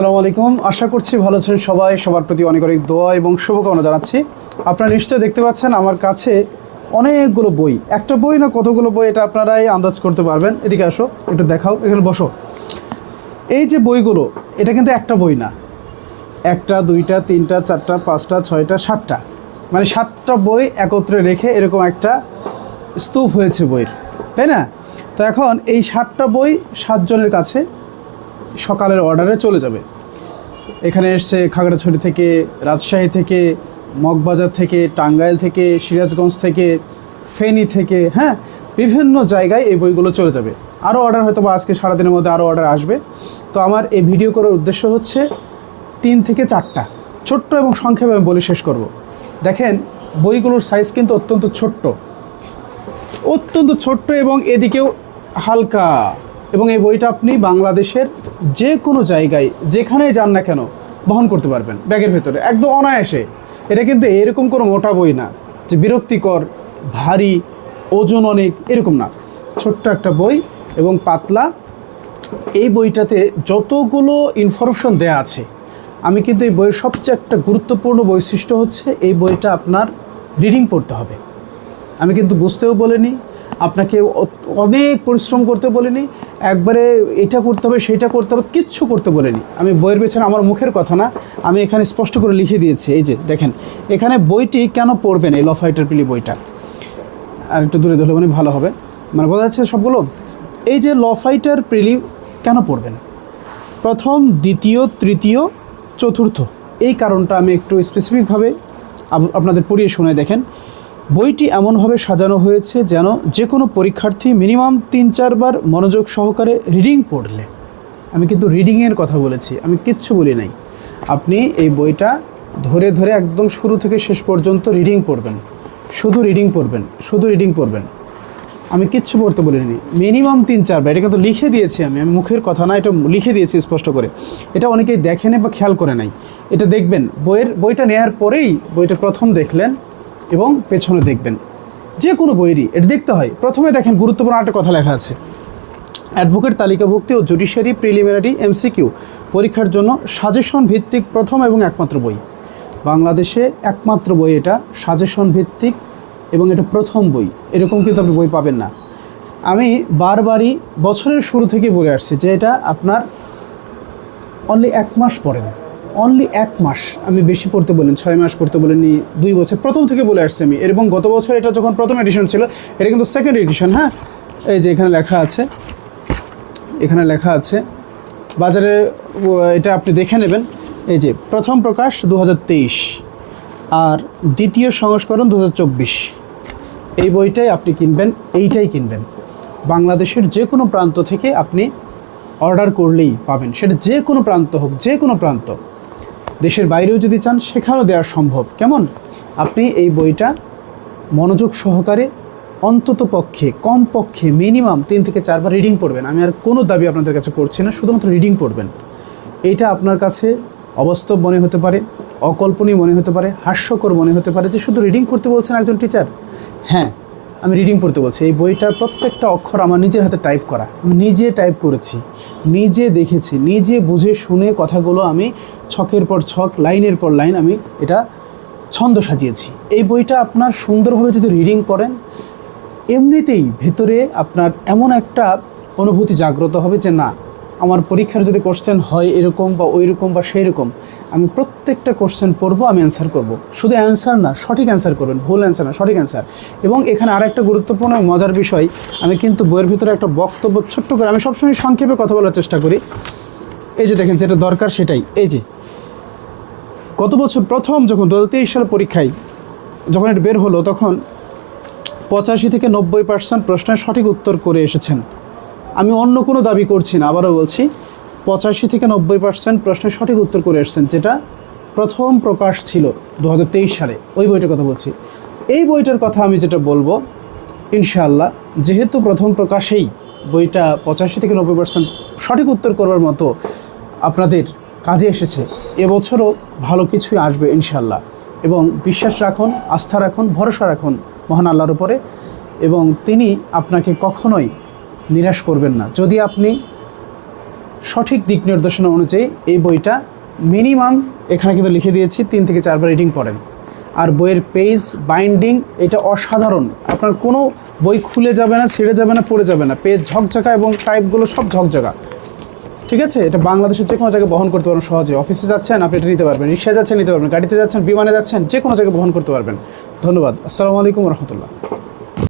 আসসালামু আলাইকুম। আশা করছি ভালো আছেন সবাই। সবার প্রতি অনেক অনেক দোয়া এবং শুভকামনা জানাচ্ছি। আপনারা নিশ্চয়ই দেখতে পাচ্ছেন আমার কাছে অনেকগুলো বই। একটা বই না কতগুলো বই এটা আপনারাই আন্দাজ করতে পারবেন। এদিকে আসো, একটু দেখাও। এখানে বসো। এই যে বইগুলো, এটা কিন্তু একটা বই না। একটা, দুইটা, তিনটা, চারটা, পাঁচটা, ছয়টা, সাতটা। মানে সাতটা বই একত্রে রেখে এরকম একটা স্তূপ হয়েছে বইয়ের। তাই না? তো এখন এই সাতটা বই সাতজনের কাছে সকালের অর্ডারে চলে যাবে। এখানে এসছে খাগড়াছড়ি থেকে, রাজশাহী থেকে, মগবাজার থেকে, টাঙ্গাইল থেকে, সিরাজগঞ্জ থেকে, ফেনী থেকে হ্যাঁ বিভিন্ন জায়গায় এই বইগুলো চলে যাবে। আরও অর্ডার হয়তো বা আজকে সারাদিনের মধ্যে আরও অর্ডার আসবে। তো আমার এই ভিডিও করার উদ্দেশ্য হচ্ছে তিন থেকে চারটা। ছোট্ট এবং সংক্ষেপে আমি বলে শেষ করব। দেখেন, বইগুলোর সাইজ কিন্তু অত্যন্ত ছোট্ট। অত্যন্ত ছোট্ট এবং এদিকেও হালকা। এবং এই বইটা আপনি বাংলাদেশের যে কোনো জায়গায়, যেখানেই যান না কেন, বহন করতে পারবেন ব্যাগের ভেতরে, একদম অনায়াসে। এটা কিন্তু এরকম কোনো মোটা বই না যে বিরক্তিকর, ভারী ওজন অনেক এরকম না। ছোট্ট একটা বই এবং পাতলা। এই বইটাতে যতগুলো ইনফরমেশন দেয়া আছে, আমি কিন্তু এই বইয়ের সবচেয়ে একটা গুরুত্বপূর্ণ বৈশিষ্ট্য হচ্ছে, এই বইটা আপনার রিডিং পড়তে হবে। আমি কিন্তু বুঝতেও বলিনি আপনাকে অনেক পরিশ্রম করতে বলিনি, একবারে এটা করতে হবে, সেটা করতে হবে, কিচ্ছু করতে বলিনি। আমি বইয়ের পেছনে আমার মুখের কথা না, আমি এখানে স্পষ্ট করে লিখে দিয়েছি, এই যে দেখেন, এখানে বইটি কেন পড়বেন, এই ল ফাইটার পিলি বইটা? আর একটু দূরে ধরলে মানে ভালো হবে। মানে বোঝা যাচ্ছে সবগুলো? এই যে ল ফাইটার প্রিলি কেন পড়বেন? প্রথম, দ্বিতীয়, তৃতীয়, চতুর্থ। এই কারণটা আমি একটু স্পেসিফিকভাবে আপনাদের পড়িয়ে শুনে দেখেন। বইটি এমনভাবে সাজানো হয়েছে যেন যে কোনো পরীক্ষার্থী মিনিমাম তিন চারবার মনোযোগ সহকারে রিডিং পড়লে। আমি কিন্তু রিডিংয়ের কথা বলেছি, আমি কিচ্ছু বলি নাই। আপনি এই বইটা ধরে ধরে একদম শুরু থেকে শেষ পর্যন্ত রিডিং পড়বেন। শুধু রিডিং পড়বেন, শুধু রিডিং পড়বেন। আমি কিচ্ছু পড়তে বলিনি, মিনিমাম তিন চারবার। এটা কিন্তু লিখে দিয়েছি আমি আমি মুখের কথা না, এটা লিখে দিয়েছি স্পষ্ট করে। এটা অনেকেই দেখেনি বা খেয়াল করে নাই। এটা দেখবেন, বইয়ের, বইটা নেওয়ার পরেই বইটা প্রথম দেখলেন এবং পেছনে দেখবেন। যে কোনো বইয়েরই, এটা দেখতে হয়। প্রথমে দেখেন গুরুত্বপূর্ণ একটা কথা লেখা আছে। অ্যাডভোকেট, তালিকাভুক্তি ও জুডিশিয়ারি প্রিলিমিনারি এমসিকিউ, পরীক্ষার জন্য সাজেশন ভিত্তিক প্রথম এবং একমাত্র বই। বাংলাদেশে একমাত্র বই এটা, সাজেশন ভিত্তিক এবং এটা প্রথম বই। এরকম কিন্তু আপনি বই পাবেন না। আমি বারবারই বছরের শুরু থেকে বলে আসছি যে এটা আপনার অনলি এক মাস পড়েন। অনলি এক মাস আমি বেশি পড়তে বলেন, ছয় মাস পড়তে বলেনি, দুই বছর। প্রথম থেকে বলে আসছি আমি। এবং গত বছর এটা যখন প্রথম এডিশন ছিল, এটা কিন্তু সেকেন্ড এডিশন হ্যাঁ? এই যে এখানে লেখা আছে, এখানে লেখা আছে, বাজারে এটা আপনি দেখে নেবেন। এই যে, প্রথম প্রকাশ দু হাজার তেইশ আর দ্বিতীয় সংস্করণ দু হাজার চব্বিশ। এই বইটাই আপনি কিনবেন, এইটাই কিনবেন। বাংলাদেশের যে কোনো প্রান্ত থেকে আপনি অর্ডার করলেই পাবেন। সেটা যে কোনো প্রান্ত হোক, যে কোনো প্রান্ত। দেশের বাইরেও যদি চান, সেখানেও দেওয়া সম্ভব। কেমন? আপনি এই বইটা মনোযোগ সহকারে, অন্তত পক্ষে, কম পক্ষে মিনিমাম তিন থেকে চারবার রিডিং পড়বেন। আমি আর কোনো দাবি আপনাদের কাছে করছি না, শুধুমাত্র রিডিং পড়বেন। এইটা আপনার কাছে অবাস্তব মনে হতে পারে, অকল্পনীয় মনে হতে পারে, হাস্যকর মনে হতে পারে যে শুধু রিডিং করতে বলছেন একজন টিচার হ্যাঁ আমি রিডিং পড়তে বলছি। এই বইটার প্রত্যেকটা অক্ষর আমার নিজের হাতে টাইপ করা। আমি নিজে টাইপ করেছি, নিজে দেখেছি, নিজে বুঝে শুনে কথাগুলো আমি ছকের পর ছক, লাইনের পর লাইন আমি এটা ছন্দ সাজিয়েছি। এই বইটা আপনার সুন্দরভাবে যদি রিডিং করেন এমনিতেই ভেতরে আপনার এমন একটা অনুভূতি জাগ্রত হবে যে না আমার পরীক্ষার যদি কোশ্চেন হয় এরকম বা ওই রকম বা সেই রকম আমি প্রত্যেকটা কোশ্চেন পড়ব, আমি অ্যান্সার করব। শুধু অ্যান্সার না, সঠিক অ্যান্সার করবেন ভুল অ্যান্সার না, সঠিক অ্যান্সার এবং এখানে আরেকটা গুরুত্বপূর্ণ মজার বিষয়, আমি কিন্তু বইয়ের ভিতরে একটা বক্তব্য ছোট্ট করে, আমি সবসময় সংক্ষেপে কথা বলার চেষ্টা করি। এই যে দেখেন, যেটা দরকার সেটাই। এই যে, গত বছর প্রথম যখন দু হাজার তেইশ সাল পরীক্ষায় যখন এটা বের হলো, তখন পঁচাশি থেকে নব্বই পার্সেন্ট প্রশ্নের সঠিক উত্তর করে এসেছেন। আমি অন্য কোনো দাবি করছি না, আবারও বলছি, পঁচাশি থেকে নব্বই পার্সেন্ট প্রশ্নের সঠিক উত্তর করে এসেছেন, যেটা প্রথম প্রকাশ ছিল দু হাজার তেইশ সালে। ওই বইটার কথা বলছি। এই বইটার কথা আমি যেটা বলব, ইনশাআল্লাহ, যেহেতু প্রথম প্রকাশেই বইটা পঁচাশি থেকে নব্বই পার্সেন্ট সঠিক উত্তর করবার মতো আপনাদের কাজে এসেছে, এবছরও ভালো কিছুই আসবে ইনশাল্লাহ এবং বিশ্বাস রাখুন, আস্থা রাখুন, ভরসা রাখুন মহান আল্লাহর উপরে, এবং তিনি আপনাকে কখনোই নিরাশ করবেন না। যদি আপনি সঠিক দিক নির্দেশনা অনুযায়ী এই বইটা মিনিমাম, এখানে কিন্তু লিখে দিয়েছি, তিন থেকে চারবার রিডিং পড়েন। আর বইয়ের পেজ বাইন্ডিং এটা অসাধারণ। আপনার কোনো বই খুলে যাবে না, ছিঁড়ে যাবে না, পড়ে যাবে না। পেজ ঝকঝকা এবং টাইপগুলো সব ঝকঝকা। ঠিক আছে? এটা বাংলাদেশের যে কোনো জায়গায় বহন করতে পারবেন সহজে। অফিসে যাচ্ছেন, আপনি এটা নিতে পারবেন। রিক্সায় যাচ্ছেন, নিতে পারবেন। গাড়িতে যাচ্ছেন, বিমানে যাচ্ছেন, যে কোনো জায়গায় বহন করতে পারবেন। ধন্যবাদ। আসসালামু আলাইকুম রহমতুল্লাহ।